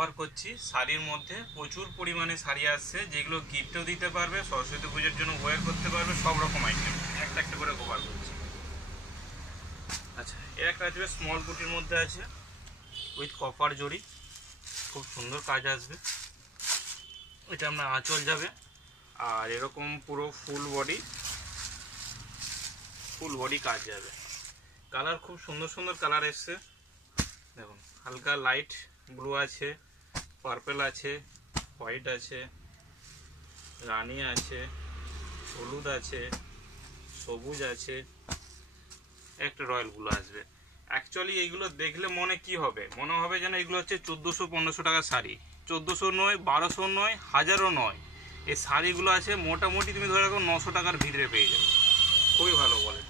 Cover করছি শাড়ির মধ্যে প্রচুর পরিমাণে শাড়ি আসছে, যেগুলো গিফটও দিতে পারবে, সরস্বতী পুজোর জন্য ওয়্যার করতে পারবে, সব রকম আইটেম একটা একটা করে কভার করছি। আচ্ছা, এর একটা আসবে স্মল বুটির মধ্যে আছে উইথ কপার জড়ি, খুব সুন্দর কাজ আসবে। এটা আপনার আঁচল যাবে, আর এরকম পুরো ফুল বডি কাজ যাবে। কালার খুব সুন্দর সুন্দর কালার এসছে, দেখুন হালকা লাইট ব্লু আছে, পার্পল আছে, হোয়াইট আছে, রানী আছে, হলুদ আছে, সবুজ আছে, একটা রয়্যাল ব্লু আসবে। অ্যাকচুয়ালি এইগুলো দেখলে মনে কি হবে, মনে হবে যেন এগুলো হচ্ছে 1400-1500 টাকার শাড়ি। 1400 নয়, 1200 নয়, 1000ও নয়। এই শাড়িগুলো আছে মোটামুটি তুমি ধরে রাখো 900 টাকার ভিতরে পেয়ে যাবে, খুবই ভালো বলে।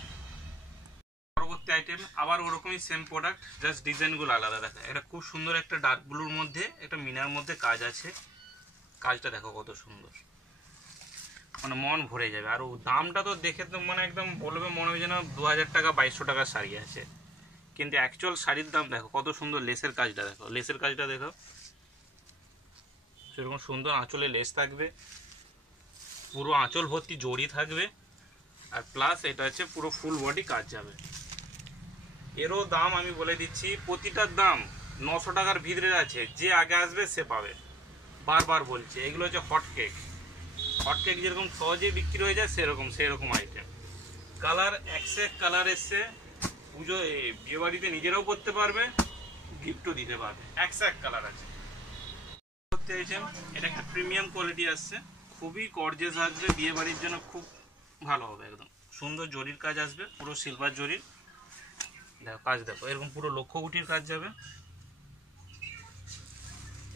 পরবর্তী আইটেম আবার ওরকমই সেম প্রোডাক্ট, জাস্ট ডিজাইনগুলো আলাদা। দেখা এটা খুব সুন্দর, একটা ডার্ক ব্লুর মধ্যে একটা মিনার মধ্যে কাজ আছে। কাজটা দেখো কত সুন্দর, মানে মন ভরে যাবে। আর দামটা তো দেখে তো মানে একদম বলবে মনে হয় যেন 2000 টাকা 2200 টাকার শাড়ি আছে, কিন্তু অ্যাকচুয়াল শাড়ির দাম দেখো কত সুন্দর। লেসের কাজটা দেখো, লেসের কাজটা দেখো সেরকম সুন্দর। আঁচলে লেস থাকবে, পুরো আঁচল ভর্তি জড়ি থাকবে, আর প্লাস এটা হচ্ছে পুরো ফুল বডি কাজ যাবে। এরও দাম আমি বলে দিচ্ছি, প্রতিটার দাম 900 টাকার ভিতরে আছে। যে আগে আসবে সে পাবে, বারবার বলছে। এগুলো হচ্ছে হট কেক যেরকম সহজেই বিক্রি হয়ে যায় সেরকম আইটেম। কালার এক কালার এসছে, পুজো বিয়ে বাড়িতে নিজেরাও করতে পারবে, গিফটও দিতে পারবে। এক কালার আছে। আইটেম এটা একটা প্রিমিয়াম কোয়ালিটি আসছে, খুবই গর্জিয়াস আসবে, বিয়ে বাড়ির জন্য খুব ভালো হবে। একদম সুন্দর জরির কাজ আসবে, পুরো সিলভার জরির। দেখো কাজ দেখো, এরকম পুরো লক্ষ্যগুটির কাজ যাবে।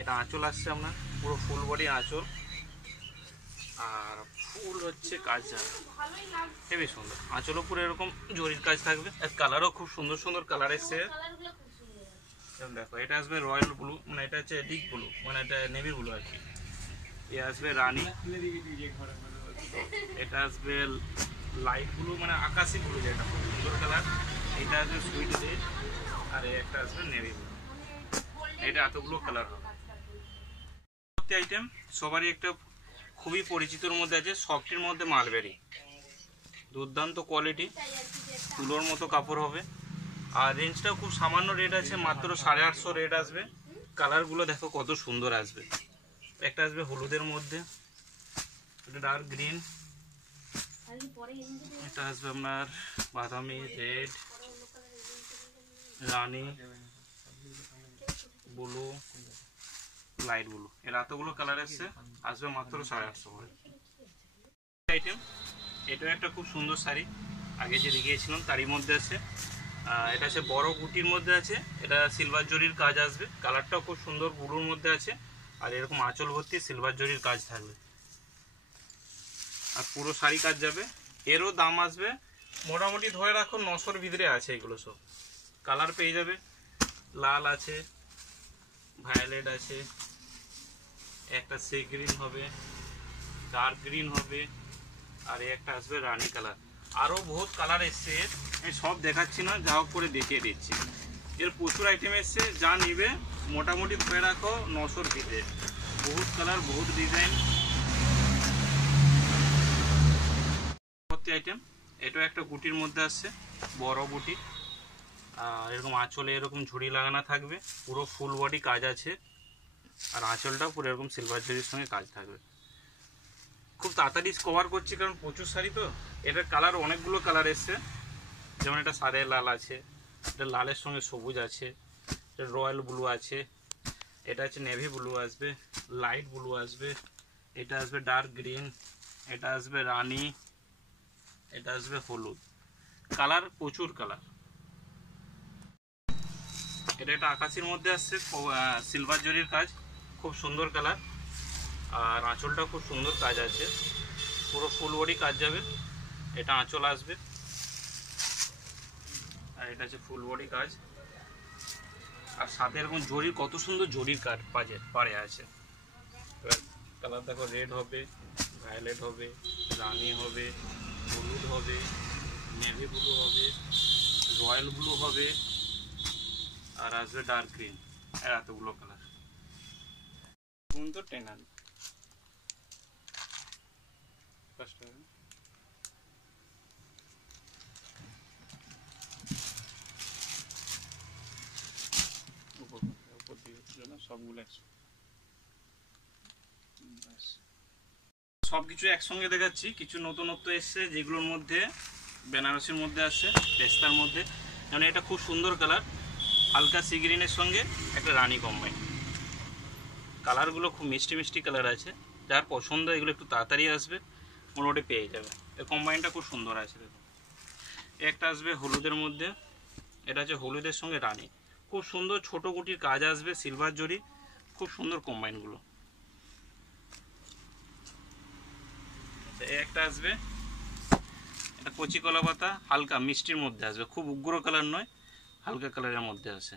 এটা আঁচল আসছে আপনার, পুরো ফুল বডি আঁচল, আর ফুল হচ্ছে কাজ যাবে, হেবি সুন্দর। আঁচলও পুরো এরকম জরির কাজ থাকবে। আর কালারও খুব সুন্দর সুন্দর কালার এসছে। দেখো এটা আসবে রয়্যাল ব্লু, মানে এটা হচ্ছে ডিপ ব্লু, মানে এটা নেভি ব্লু আর কি। এ আসবে রানী, এটা আসবে লাইট ব্লু, মানে আকাশি ব্লু, যেটা খুব সুন্দর কালার। এটা আসবে সুইট রেড, আর একটা আসবে নেভি ব্লু। এটা এতগুলো কালার হবে। আইটেম সবারই একটা খুবই পরিচিতর মধ্যে আছে, সফটের মধ্যে মালবেরি, দুর্দান্ত কোয়ালিটি, তুলোর মতো কাপড় হবে। আর রেঞ্জটাও খুব সামান্য রেট আছে, মাত্র 850 রেট আসবে। কালারগুলো দেখো কত সুন্দর আসবে। একটা আসবে হলুদের মধ্যে, এটা ডার্ক গ্রিন, এটা আসবে আপনার বাদামি রেড, রানী ব্লু, লাইট ব্লু। এর এতগুলো কালার এসছে, আসবে মাত্র 850 করে। আইটেম এটাও একটা খুব সুন্দর শাড়ি, আগে যে দেখিয়েছিলাম তারই মধ্যে আছে। এটা আছে বড় গুটির মধ্যে আছে, এটা সিলভার জরির কাজ আসবে। কালারটাও খুব সুন্দর, ব্লুর মধ্যে আছে, আর এরকম আঁচল ভর্তি সিলভার জরির কাজ থাকবে, আর পুরো শাড়ি কাজ যাবে। এরও দাম আসবে মোটামুটি ধরে রাখো 900-র ভিতরে আছে। এগুলো সব কালার পেয়ে যাবে, লাল আছে, ভায়োলেট আছে, একটা সি গ্রিন হবে, ডার্ক গ্রিন হবে, আর একটা আসবে রানী কালার। আরও বহুত কালার এসছে, আমি সব দেখাচ্ছি না, যা হোক করে দেখিয়ে দিচ্ছি। এর প্রচুর আইটেম এসছে, যা নিবে মোটামুটি ধরে রাখো 900-র ভিতরে। বহুত কালার, বহুত ডিজাইন। আইটেম এটাও একটা গুটির মধ্যে আসছে, বড় গুটি, আর এরকম আঁচলে এরকম ঝুড়ি লাগানো থাকবে, পুরো ফুল বডি কাজ আছে, আর আঁচলটাও পুরো এরকম সিলভার জরির সঙ্গে কাজ থাকবে। খুব তাড়াতাড়ি কভার করছি কারণ প্রচুর শাড়ি তো। এটার কালার অনেকগুলো কালার এসছে, যেমন এটা সাদে লাল আছে, এটা লালের সঙ্গে সবুজ আছে, এটা রয়্যাল ব্লু আছে, এটা হচ্ছে নেভি ব্লু আসবে, লাইট ব্লু আসবে, এটা আসবে ডার্ক গ্রিন, এটা আসবে রানী, এটা আসবে হলুদ। কালার প্রচুর কালার। এটা একটা আকাশির মধ্যে আসছে, সিলভার জরির কাজ, খুব সুন্দর কালার, আর আঁচলটা খুব সুন্দর কাজ আছে, পুরো ফুল বডি কাজ যাবে। এটা আঁচল আসবে, আর এটা হচ্ছে ফুল বডি কাজ, আর সাথে এরকম জরির কত সুন্দর জরির কাজ পাড়ে আছে। কালার দেখো, রেড হবে, ভায়োলেট হবে, রানী হবে, হলুদ হবে, নেভি ব্লু হবে, রয়্যাল ব্লু হবে, আর আসবে ডার্ক গ্রিন। এতগুলো কালার। পর্যন্ত টেনে আনবে। উপর দিয়ে সবগুলো সবকিছু একসঙ্গে দেখাচ্ছি। কিছু নতুনত্ব এসছে যেগুলোর মধ্যে বেনারসির মধ্যে আছে, পেস্তার মধ্যে। যেমন এটা খুব সুন্দর কালার, হালকা সি গ্রিনের সঙ্গে একটা রানী কম্বাইন। কালারগুলো খুব মিষ্টি মিষ্টি কালার আছে, যার পছন্দ এগুলো একটু তাড়াতাড়ি আসবে, মোটামুটি পেয়ে যাবে। এই কম্বাইনটা খুব সুন্দর আছে। দেখুন একটা আসবে হলুদের মধ্যে, এটা হচ্ছে হলুদের সঙ্গে রানী, খুব সুন্দর ছোটো কুটির কাজ আসবে, সিলভার জরি, খুব সুন্দর কম্বাইনগুলো। একটা আসবে এটা কচি কলা পাতা, হালকা মিষ্টির মধ্যে আসবে, খুব উগ্র কালার নয়, হালকা কালারের মধ্যে আছে।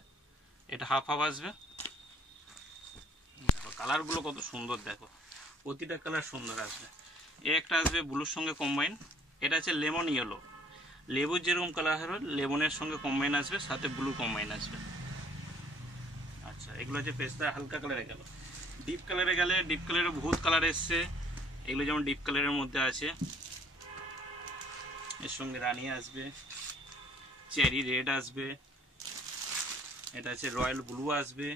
এটা হাফ হাফ আসবে। দেখো কালারগুলো কত সুন্দর, দেখো প্রতিটা কালার সুন্দর আসবে। একটা আসবে ব্লুর সঙ্গে কম্বাইন, এটা হচ্ছে লেমন ইয়েলো, লেবুর যেরকম কালার হবে লেমনের সঙ্গে কম্বাইন আসবে, সাথে ব্লু কম্বাইন আসবে। আচ্ছা এগুলো হচ্ছে পেস্তা হালকা কালারে গেল। ডিপ কালারে গেলে ডিপ কালারের বহুত কালার এসছে। এগুলো যেমন ডিপ কালারের মধ্যে আছে, এর সঙ্গে রানী আসবে, চেরি রেড আসবে, এটা আছে রয়্যাল ব্লু আসবে,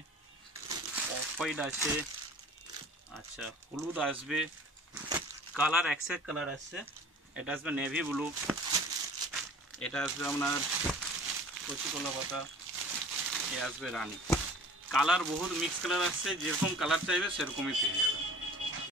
অফ হোয়াইট আছে, আচ্ছা হলুদ আসবে, কালার এক কালার আসছে। এটা আসবে নেভি ব্লু, এটা আসবে আপনার কচি কলা পাতা, এ আসবে রানী। কালার বহুত মিক্স কালার আসছে, যেরকম কালার চাইবে সেরকমই পেয়ে যাবে।